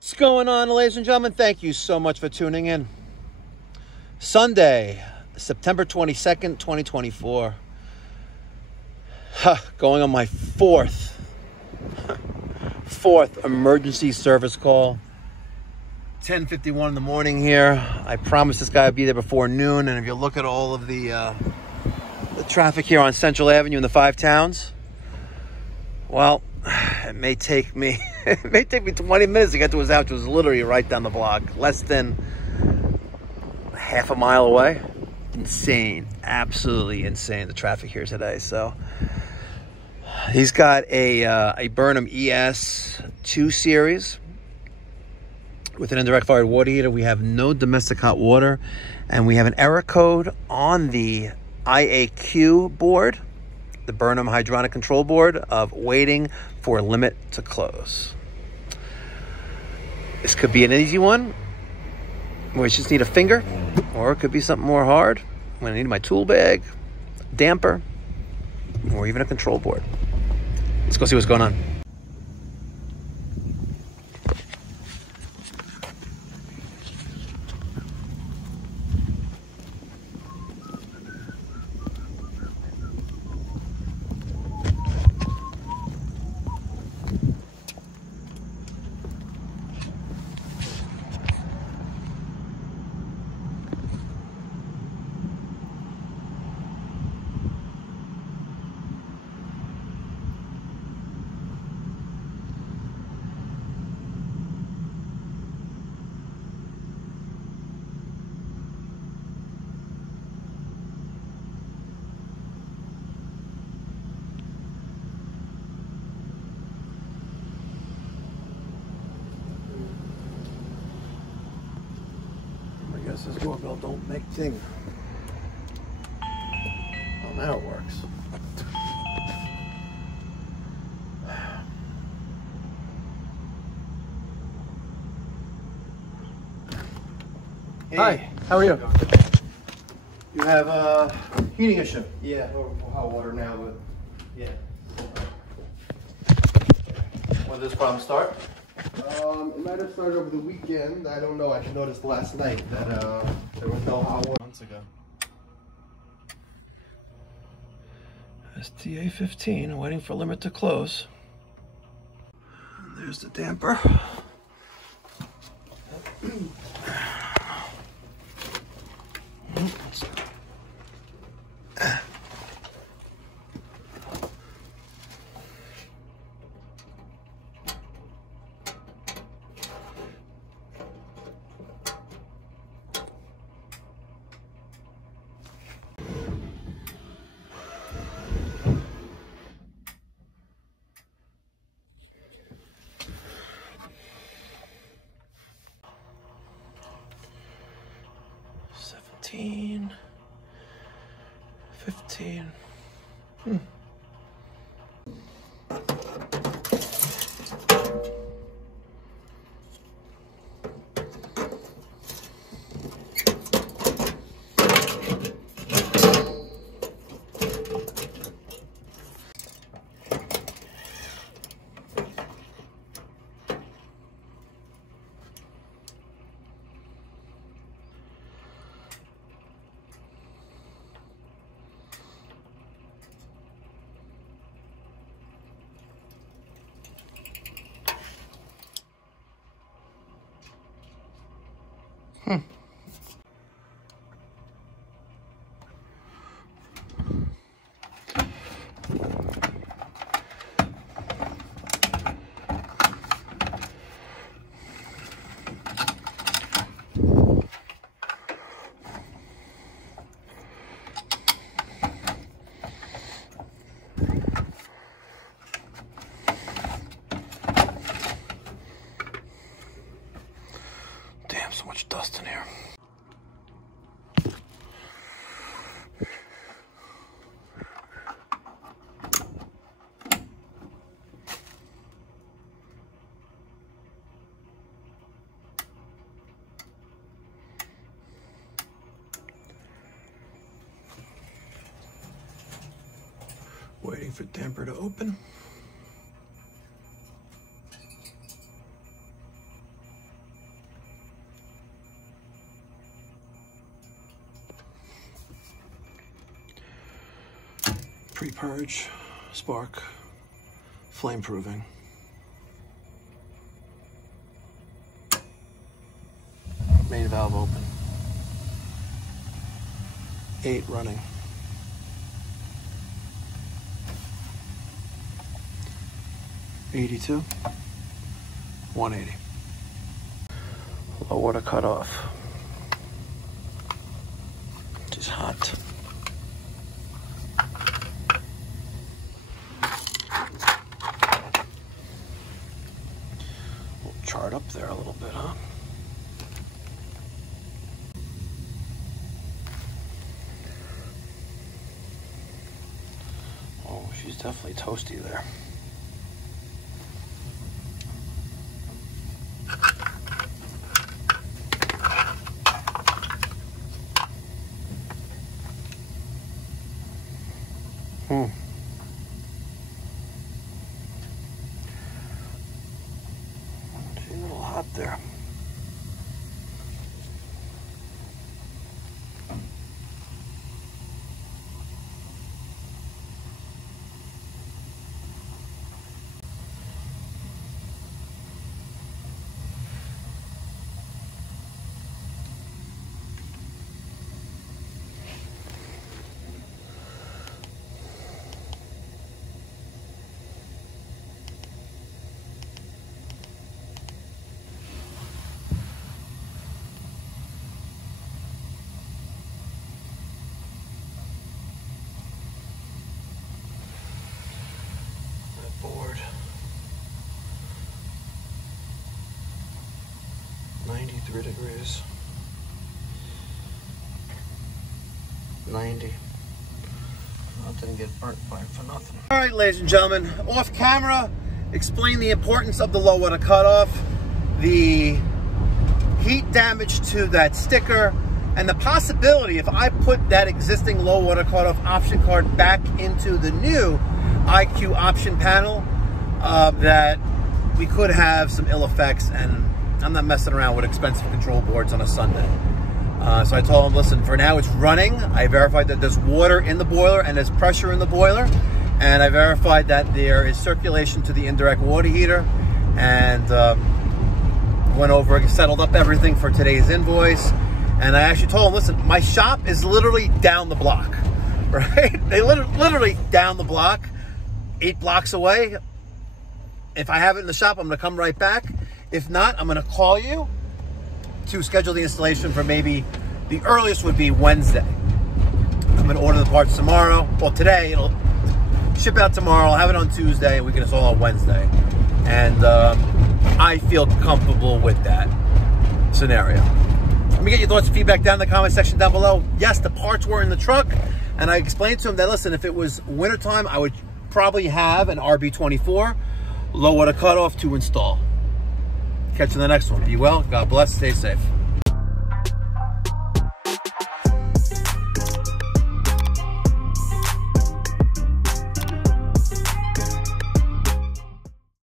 What's going on, ladies and gentlemen? Thank you so much for tuning in. Sunday, September 22nd, 2024. Going on my fourth emergency service call. 10:51 in the morning here. I promised this guy would be there before noon. And if you look at all of the traffic here on Central Avenue in the 5 towns, well, it may take me 20 minutes to get to his house, which was literally right down the block, less than half a mile away. Insane, absolutely insane, the traffic here today. So he's got a Burnham ES2 series with an indirect fired water heater. We have no domestic hot water, and we have an error code on the IAQ board, the Burnham hydronic control board, of waiting for limit to close. This could be an easy one where you just need a finger, or it could be something more hard. I'm gonna need my tool bag, damper, or even a control board. Let's go see what's going on. I guess this doorbell don't make thing. Oh, now it works. Hey. Hi, how are you? You have a heating issue? Yeah, or hot water now, but yeah. When did this problem start? It might have started over the weekend. I don't know. I just noticed last night that there was no hot water. Months ago. STA 15, waiting for limit to close. And there's the damper. $17, $15. Damn, so much dust in here. Waiting for damper to open. Pre-purge, spark, flame proving. Main valve open. 8 running. 82. 180. Low water cutoff. Which is hot. We'll chart up there a little bit, huh? Oh, she's definitely toasty there. She's a little hot there. Board. 93 degrees. 90. I didn't get burnt by it for nothing. All right, ladies and gentlemen, off camera, explain the importance of the low water cutoff, the heat damage to that sticker, and the possibility if I put that existing low water cutoff option card back into the new IQ option panel, that we could have some ill effects, and I'm not messing around with expensive control boards on a Sunday. So I told him, listen, for now it's running. I verified that there's water in the boiler and there's pressure in the boiler, and I verified that there is circulation to the indirect water heater, and went over and settled up everything for today's invoice. And I actually told him, listen, my shop is literally down the block, right? They literally down the block. 8 blocks away. If I have it in the shop, I'm going to come right back. If not, I'm going to call you to schedule the installation for maybe the earliest would be Wednesday. I'm going to order the parts tomorrow. Well, today. It'll ship out tomorrow. I'll have it on Tuesday, and we can install on Wednesday. And I feel comfortable with that scenario. Let me get your thoughts and feedback down in the comment section down below. Yes, the parts were in the truck, and I explained to him that, listen, if it was wintertime, I would probably have an RB24 low water cutoff to install. Catch you in the next one. Be well, God bless, stay safe.